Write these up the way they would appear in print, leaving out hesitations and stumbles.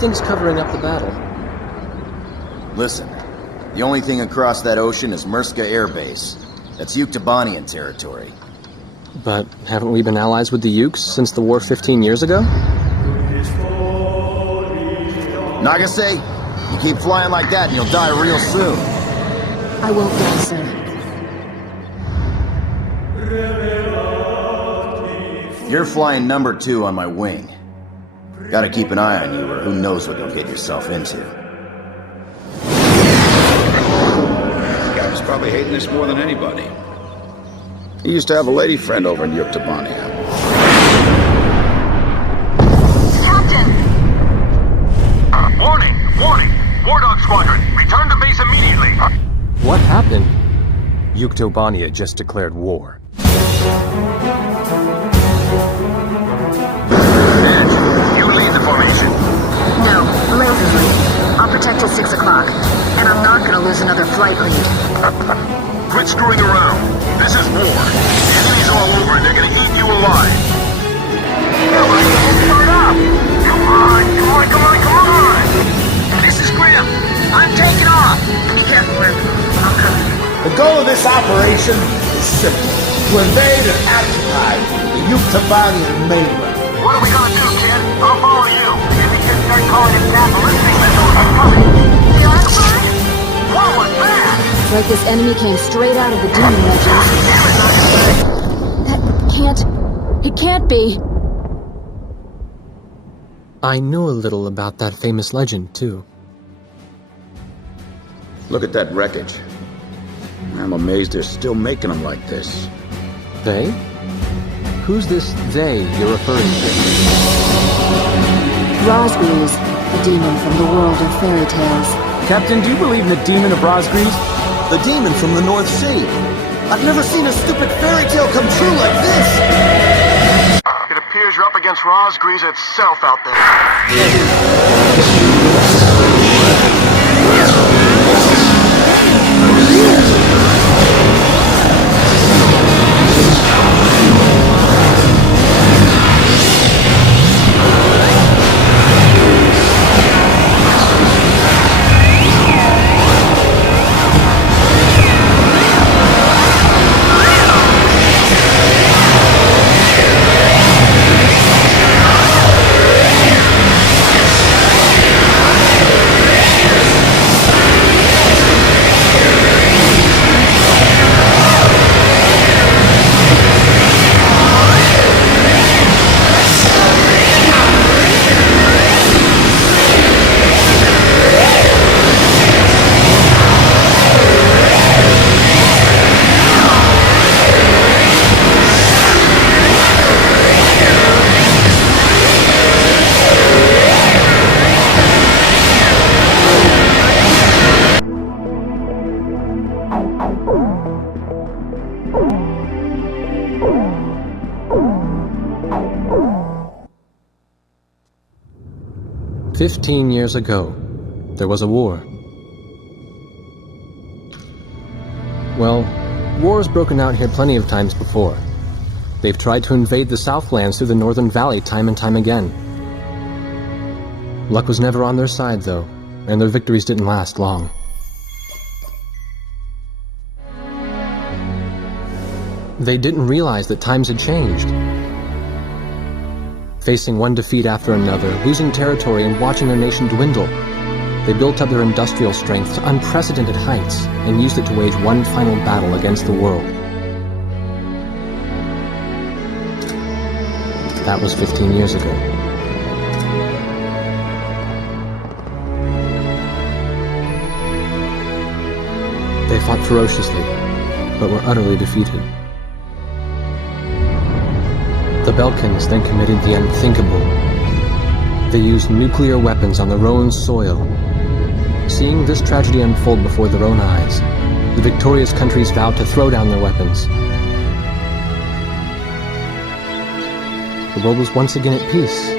think's covering up the battle? Listen, the only thing across that ocean is Murska Air Base. That's Yuktobanian territory. But haven't we been allies with the Ukes since the war 15 years ago? Nagase, you keep flying like that and you'll die real soon. I won't die, sir. You're flying number 2 on my wing. Gotta keep an eye on you, or who knows what you'll get yourself into. This guy's probably hating this more than anybody. He used to have a lady friend over in Yuktobania. Captain! Warning! Warning! Wardog Squadron, return to base immediately! What happened? Yuktobania just declared war. Edge, you lead the formation. No, laser lead. I'll protect till 6 o'clock. And I'm not gonna lose another flight lead. Quit screwing around. This is war. The enemy's all over and they're gonna eat you alive. Come on, start up! Come on, come on, come on, come on! This is Grim. I'm taking off. Be careful, Grim. I'm coming. The goal of this operation is simple: to invade and occupy the Yuktobanian mainland. What are we gonna do, kid? I'll follow you. If we can start calling it that ballistic missile, I'm coming. The Oxford? What was that? Like this enemy came straight out of the demon legends. That can't... It can't be. I knew a little about that famous legend, too. Look at that wreckage. I'm amazed they're still making them like this. They? Who's this they you're referring to? Rosgreaves, the demon from the world of fairy tales. Captain, do you believe in the demon of Rosgreaves? The demon from the North Sea. I've never seen a stupid fairy tale come true like this! It appears you're up against Rosgreaves itself out there. "15 years ago, there was a war. Well, war's broken out here plenty of times before. They've tried to invade the Southlands through the Northern Valley time and time again. Luck was never on their side, though, and their victories didn't last long. They didn't realize that times had changed. Facing one defeat after another, losing territory and watching their nation dwindle, they built up their industrial strength to unprecedented heights and used it to wage one final battle against the world. That was 15 years ago. They fought ferociously, but were utterly defeated. The Belkans then committed the unthinkable. They used nuclear weapons on their own soil. Seeing this tragedy unfold before their own eyes, the victorious countries vowed to throw down their weapons. The world was once again at peace,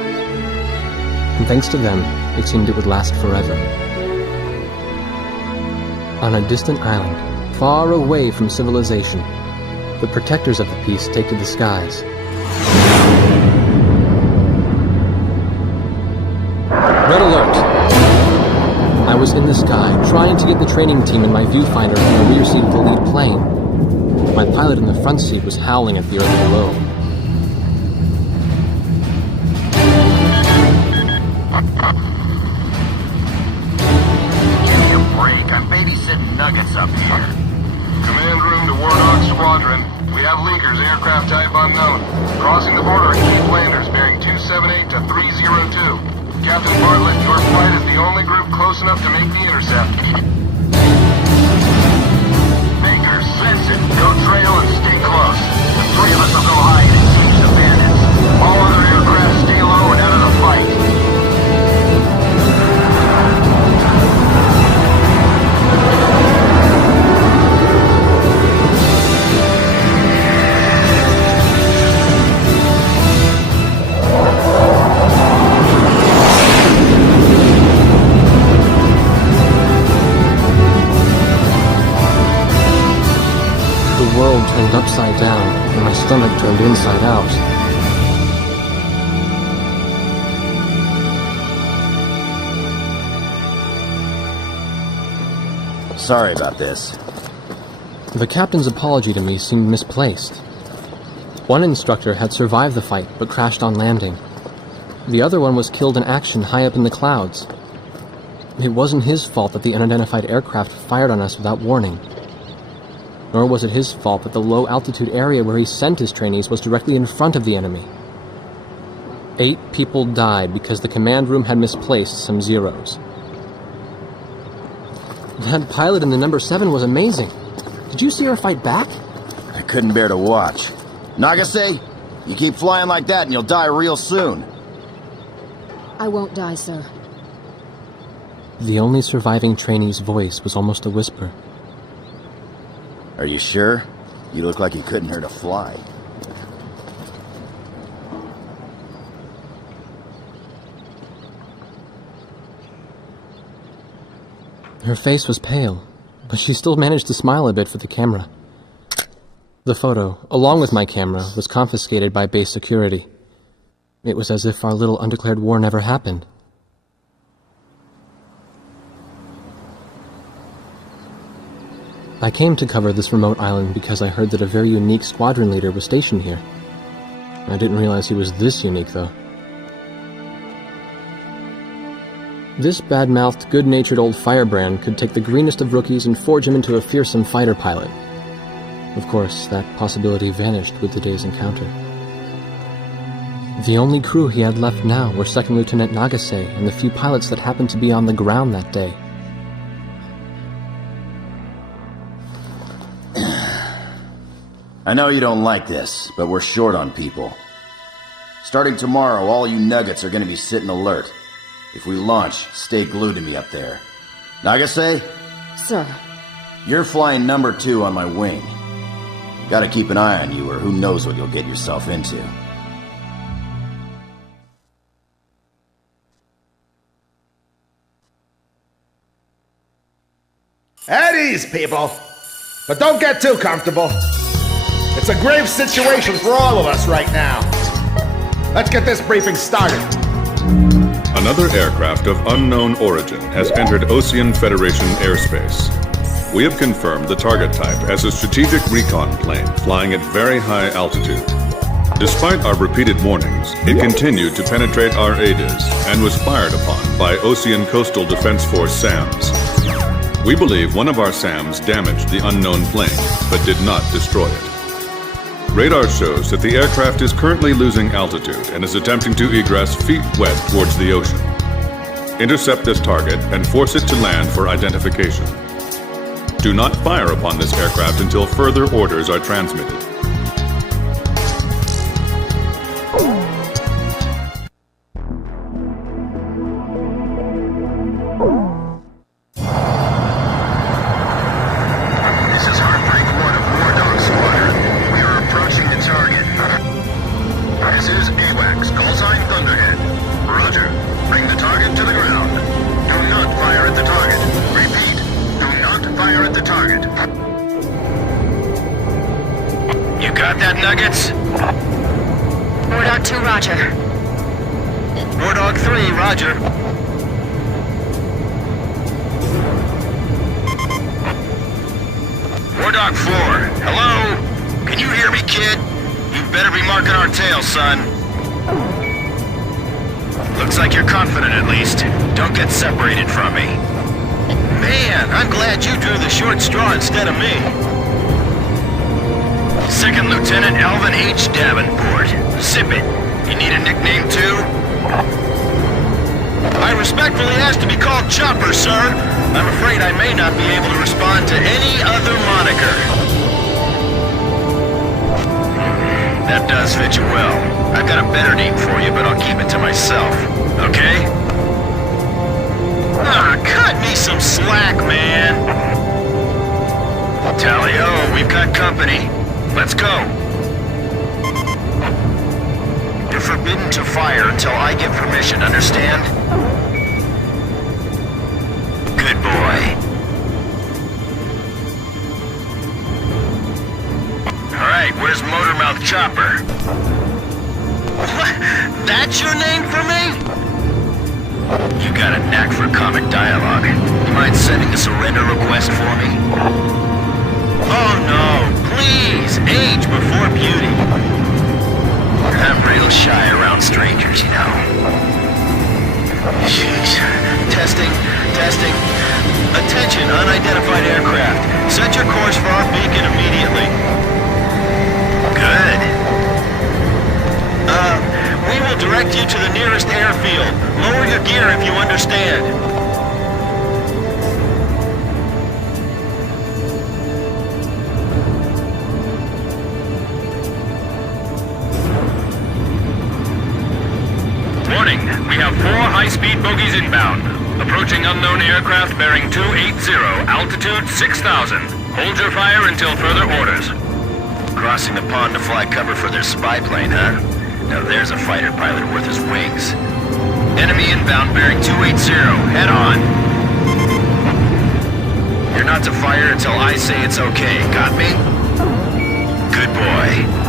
and thanks to them, it seemed it would last forever. On a distant island, far away from civilization, the protectors of the peace take to the skies. Red alert! was in the sky, trying to get the training team in my viewfinder from the rear seat of the lead plane. My pilot in the front seat was howling at the earth below. Give me a break. I'm babysitting nuggets up here. Command room to Wardog Squadron. We have leakers, aircraft type unknown. Crossing the border, Cape Landers, bearing 278 to 302. Captain Bartlett, your flight is the only group close enough to make the intercept. Bakers, listen, go trail and stay close. The three of us will go high and engage the bandits. All other aircraft stay low and out of the fight. The world turned upside down, and my stomach turned inside out. Sorry about this. The captain's apology to me seemed misplaced. One instructor had survived the fight, but crashed on landing. The other one was killed in action high up in the clouds. It wasn't his fault that the unidentified aircraft fired on us without warning. Nor was it his fault that the low-altitude area where he sent his trainees was directly in front of the enemy. 8 people died because the command room had misplaced some zeros. That pilot in the number 7 was amazing. Did you see her fight back? I couldn't bear to watch. Nagase, you keep flying like that and you'll die real soon. I won't die, sir. The only surviving trainee's voice was almost a whisper. Are you sure? You look like you couldn't hurt a fly. Her face was pale, but she still managed to smile a bit for the camera. The photo, along with my camera, was confiscated by base security. It was as if our little undeclared war never happened. I came to cover this remote island because I heard that a very unique squadron leader was stationed here. I didn't realize he was this unique, though. This bad-mouthed, good-natured old firebrand could take the greenest of rookies and forge him into a fearsome fighter pilot. Of course, that possibility vanished with the day's encounter. The only crew he had left now were Second Lieutenant Nagase and the few pilots that happened to be on the ground that day. I know you don't like this, but we're short on people. Starting tomorrow, all you nuggets are going to be sitting alert. If we launch, stay glued to me up there. Nagase? Sir. You're flying number 2 on my wing. Gotta keep an eye on you, or who knows what you'll get yourself into. At ease, people. But don't get too comfortable. It's a grave situation for all of us right now. Let's get this briefing started. Another aircraft of unknown origin has entered Ocean Federation airspace. We have confirmed the target type as a strategic recon plane flying at very high altitude. Despite our repeated warnings, it continued to penetrate our ADIS and was fired upon by Ocean Coastal Defense Force SAMs. We believe one of our SAMs damaged the unknown plane, but did not destroy it. Radar shows that the aircraft is currently losing altitude and is attempting to egress feet wet towards the ocean. Intercept this target and force it to land for identification. Do not fire upon this aircraft until further orders are transmitted. Nuggets? Wardog 2, roger. Wardog 3, roger. Wardog 4, hello? Can you hear me, kid? You better be marking our tail, son. Looks like you're confident at least. Don't get separated from me. Man, I'm glad you drew the short straw instead of me. Second Lieutenant Alvin H. Davenport. Zip it. You need a nickname too? I respectfully ask to be called Chopper, sir. I'm afraid I may not be able to respond to any other moniker. That does fit you well. I've got a better name for you, but I'll keep it to myself. Okay? Ah, cut me some slack, man. Tally-ho, we've got company. Let's go. You're forbidden to fire until I give permission, understand? Good boy. Alright, where's Motormouth Chopper? What? That's your name for me? You got a knack for comic dialogue. You mind sending a surrender request for me? Oh no, please, age before beauty. I'm real shy around strangers, you know. Jeez. Testing. Attention, unidentified aircraft. Set your course for our beacon immediately. Good. We will direct you to the nearest airfield. Lower your gear if you understand. Warning, we have 4 high-speed bogies inbound. Approaching unknown aircraft bearing 280, altitude 6,000. Hold your fire until further orders. Crossing the pond to fly cover for their spy plane, huh? Now there's a fighter pilot worth his wings. Enemy inbound bearing 280, head on. You're not to fire until I say it's okay, got me? Good boy.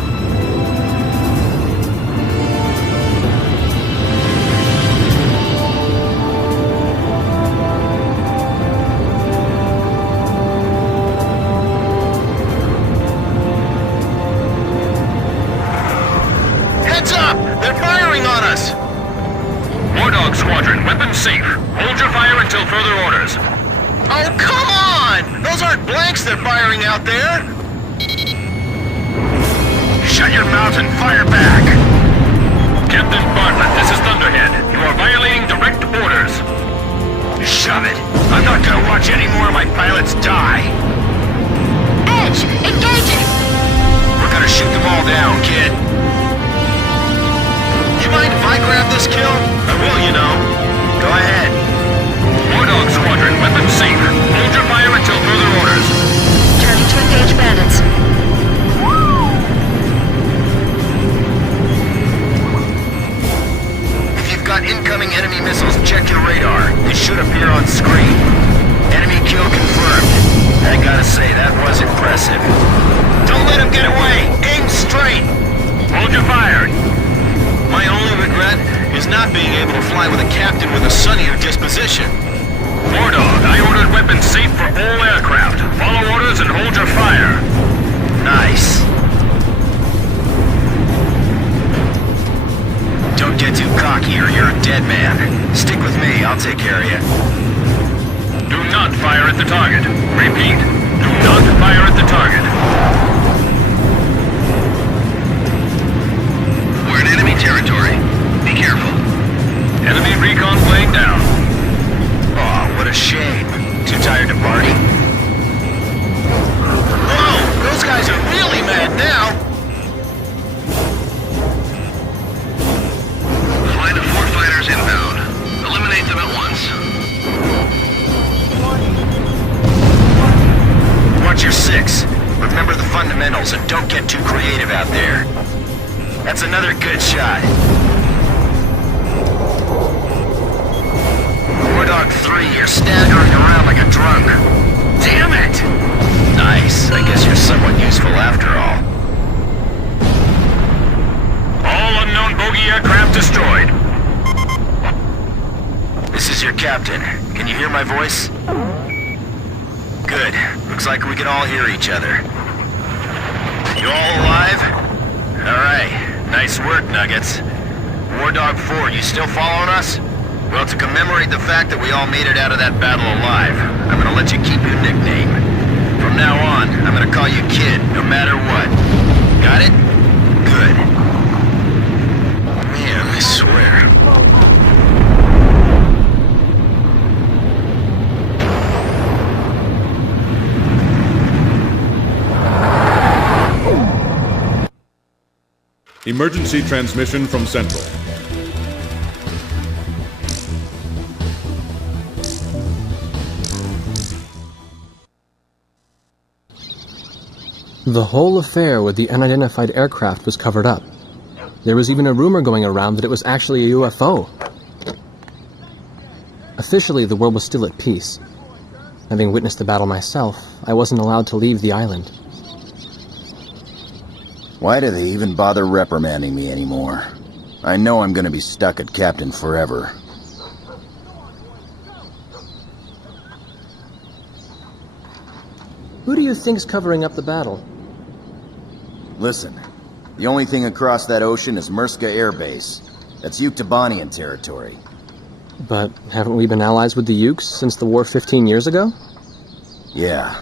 Wardog Squadron, weapons safe. Hold your fire until further orders. Oh, come on! Those aren't blanks they're firing out there! Shut your mouth and fire back! Captain Bartlett, this is Thunderhead. You are violating direct orders. Shove it! I'm not gonna watch any more of my pilots die! Edge, engaging! We're gonna shoot them all down, kid. You mind if I grab this kill? I will, you know. Go ahead. Wardog Squadron, weapons safe. Hold your fire until further orders. Turning to engage bandits. If you've got incoming enemy missiles, check your radar. They should appear on screen. Enemy kill confirmed. I gotta say, that was impressive. Don't let him get away! Aim straight! Hold your fire. My only regret is not being able to fly with a captain with a sunnier disposition. Wardog, I ordered weapons safe for all aircraft. Follow orders and hold your fire. Nice. Don't get too cocky or you're a dead man. Stick with me, I'll take care of you. Do not fire at the target. Repeat, do not fire at the target. We're in enemy territory. Be careful. Enemy recon plane down. Aw, what a shame. Too tired to party? Whoa! Those guys are really mad now! Find the 4 fighters inbound. Eliminate them at once. Watch your 6. Remember the fundamentals and don't get too creative out there. That's another good shot. Wardog 3, you're staggering around like a drunk. Damn it! Nice. I guess you're somewhat useful after all. All unknown bogey aircraft destroyed. This is your captain. Can you hear my voice? Good. Looks Looks like we can all hear each other. You all alive? Alright. Nice work, Nuggets. Wardog 4, you still following us? Well, to commemorate the fact that we all made it out of that battle alive, I'm gonna let you keep your nickname. From now on, I'm gonna call you Kid, no matter what. Got it? Good. Man, I swear. Emergency transmission from Central. The whole affair with the unidentified aircraft was covered up. There was even a rumor going around that it was actually a UFO. Officially, the world was still at peace. Having witnessed the battle myself, I wasn't allowed to leave the island. Why do they even bother reprimanding me anymore? I know I'm gonna be stuck at Captain forever. Who do you think's covering up the battle? Listen, the only thing across that ocean is Murska Air Base. That's Yuktobanian territory. But haven't we been allies with the Ukes since the war 15 years ago? Yeah.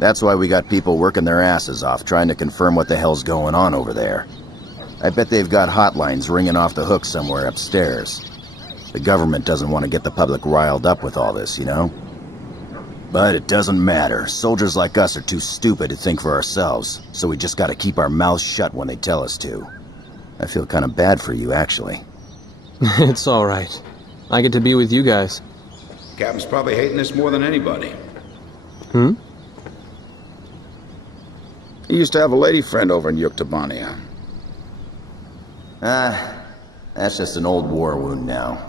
That's why we got people working their asses off trying to confirm what the hell's going on over there. I bet they've got hotlines ringing off the hook somewhere upstairs. The government doesn't want to get the public riled up with all this, you know? But it doesn't matter. Soldiers like us are too stupid to think for ourselves, so we just gotta keep our mouths shut when they tell us to. I feel kind of bad for you, actually. It's alright. I get to be with you guys. Captain's probably hating this more than anybody. Hmm? He used to have a lady friend over in Yuktobania. That's just an old war wound now.